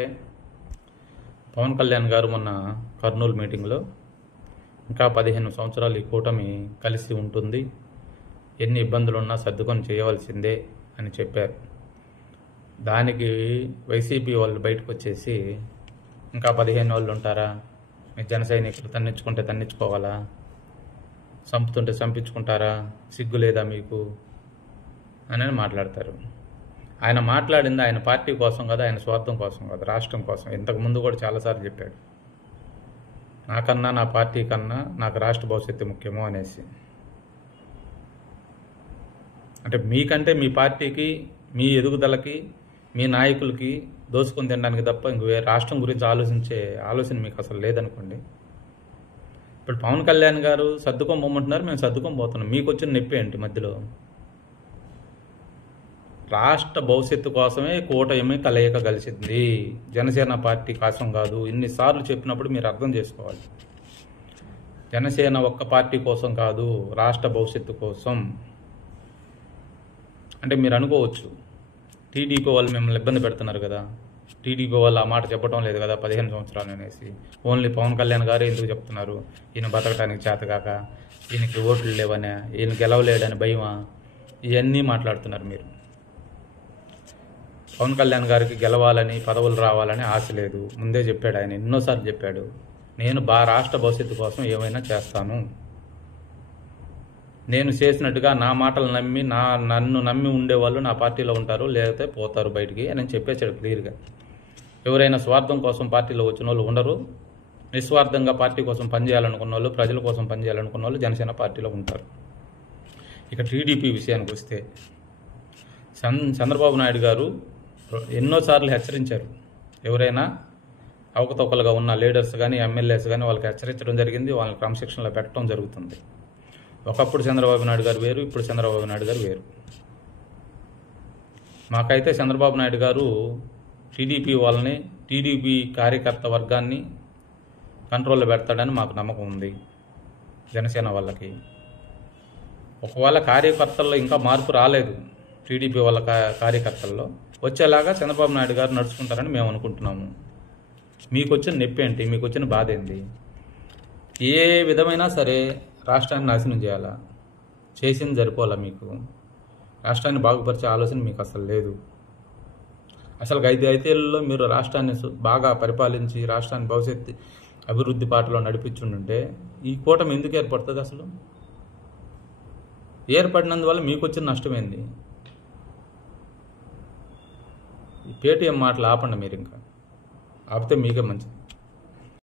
నమస్తే. పవన్ కళ్యాణ్ గారు మొన్న కర్నూలు మీటింగ్లో ఇంకా 15 సంవత్సరాలు ఈ కూటమి కలిసి ఉంటుంది, ఎన్ని ఇబ్బందులున్నా సర్దుకొని చేయవలసిందే అని చెప్పారు. దానికి వైసీపీ వాళ్ళు బయటకు వచ్చేసి ఇంకా 15 వాళ్ళు ఉంటారా, మీ జన సైనికులు తన్నించుకుంటే తన్నించుకోవాలా, చంపుతుంటే చంపించుకుంటారా, సిగ్గు లేదా మీకు అని మాట్లాడతారు. ఆయన మాట్లాడింది ఆయన పార్టీ కోసం కదా, ఆయన స్వార్థం కోసం కదా, రాష్ట్రం కోసం. ఇంతకుముందు కూడా చాలాసార్లు చెప్పాడు, నాకన్నా నా పార్టీ కన్నా నాకు రాష్ట్ర భవిష్యత్తు ముఖ్యమో అనేసి. అంటే మీకంటే మీ పార్టీకి, మీ ఎదుగుదలకి, మీ నాయకులకి దోసుకొని తినడానికి తప్ప ఇంక రాష్ట్రం గురించి ఆలోచన మీకు అసలు లేదనుకోండి. ఇప్పుడు పవన్ కళ్యాణ్ గారు సర్దుకొని పోమంటున్నారు, మేము సర్దుకొని పోతున్నాం. మీకు వచ్చిన నొప్పి ఏంటి మధ్యలో? రాష్ట్ర భవిష్యత్తు కోసమే కూటమి కలయిక కలిసింది, జనసేన పార్టీ కోసం కాదు. ఇన్నిసార్లు చెప్పినప్పుడు మీరు అర్థం చేసుకోవాలి. జనసేన ఒక్క పార్టీ కోసం కాదు, రాష్ట్ర భవిష్యత్తు కోసం. అంటే మీరు అనుకోవచ్చు, టీడీపీ వాళ్ళు మిమ్మల్ని ఇబ్బంది పెడుతున్నారు కదా, టీడీపీ వాళ్ళు ఆ మాట చెప్పడం లేదు కదా 15 సంవత్సరాలు అనేసి. ఓన్లీ పవన్ కళ్యాణ్ గారే ఎందుకు చెప్తున్నారు? ఈయన బతకడానికి చేతకాక, ఈయనకి ఓట్లు లేవనే, ఈయన గెలవలేడని భయమా, ఇవన్నీ మాట్లాడుతున్నారు మీరు. పవన్ కళ్యాణ్ గారికి గెలవాలని, పదవులు రావాలని ఆశ లేదు. ముందే చెప్పాడు ఆయన, ఎన్నోసార్లు చెప్పాడు, నేను రాష్ట్ర భవిష్యత్తు కోసం ఏమైనా చేస్తాను. నేను చేసినట్టుగా నా మాటలు నమ్మి, నన్ను నమ్మి ఉండేవాళ్ళు నా పార్టీలో ఉంటారు, లేకపోతే పోతారు బయటికి అని చెప్పేశాడు క్లియర్గా. ఎవరైనా స్వార్థం కోసం పార్టీలో వచ్చిన వాళ్ళు ఉండరు. నిస్వార్థంగా పార్టీ కోసం పనిచేయాలనుకున్న వాళ్ళు, ప్రజల కోసం పనిచేయాలనుకున్న వాళ్ళు జనసేన పార్టీలో ఉంటారు. ఇక టీడీపీ విషయానికి వస్తే, చంద్రబాబు నాయుడు గారు ఎన్నోసార్లు హెచ్చరించారు. ఎవరైనా అవకతవకలుగా ఉన్న లీడర్స్ కానీ, ఎమ్మెల్యేస్ కానీ వాళ్ళకి హెచ్చరించడం జరిగింది, వాళ్ళని క్రమశిక్షణలో పెట్టడం జరుగుతుంది. ఒకప్పుడు చంద్రబాబు నాయుడు గారు వేరు, ఇప్పుడు చంద్రబాబు నాయుడు గారు వేరు. మాకైతే చంద్రబాబు నాయుడు గారు టీడీపీ వాళ్ళని, టీడీపీ కార్యకర్త వర్గాన్ని కంట్రోల్లో పెడతాడని మాకు నమ్మకం ఉంది. జనసేన వాళ్ళకి ఒకవేళ కార్యకర్తల్లో ఇంకా మార్పు రాలేదు, టీడీపీ వాళ్ళ కార్యకర్తల్లో వచ్చేలాగా చంద్రబాబు నాయుడు గారు నడుచుకుంటారని మేము అనుకుంటున్నాము. మీకు వచ్చిన నొప్పి ఏంటి? మీకు వచ్చిన బాధ ఏంటి? ఏ విధమైనా సరే రాష్ట్రాన్ని నాశనం చేయాలా, చేసింది సరిపోవాలా? మీకు రాష్ట్రాన్ని బాగుపరిచే ఆలోచన మీకు అసలు లేదు. అసలు 5 ఐదేళ్లలో మీరు రాష్ట్రాన్ని బాగా పరిపాలించి రాష్ట్రాన్ని భవిష్యత్తు అభివృద్ధి బాటలో నడిపించుంటే ఈ కూటమి ఎందుకు ఏర్పడుతుంది? అసలు ఏర్పడినందువల్ల మీకు వచ్చిన నష్టమేంది? ఈ పేటీఎం మాటలు ఆపండి మీరు, ఇంకా ఆపితే మీకే మంచిది.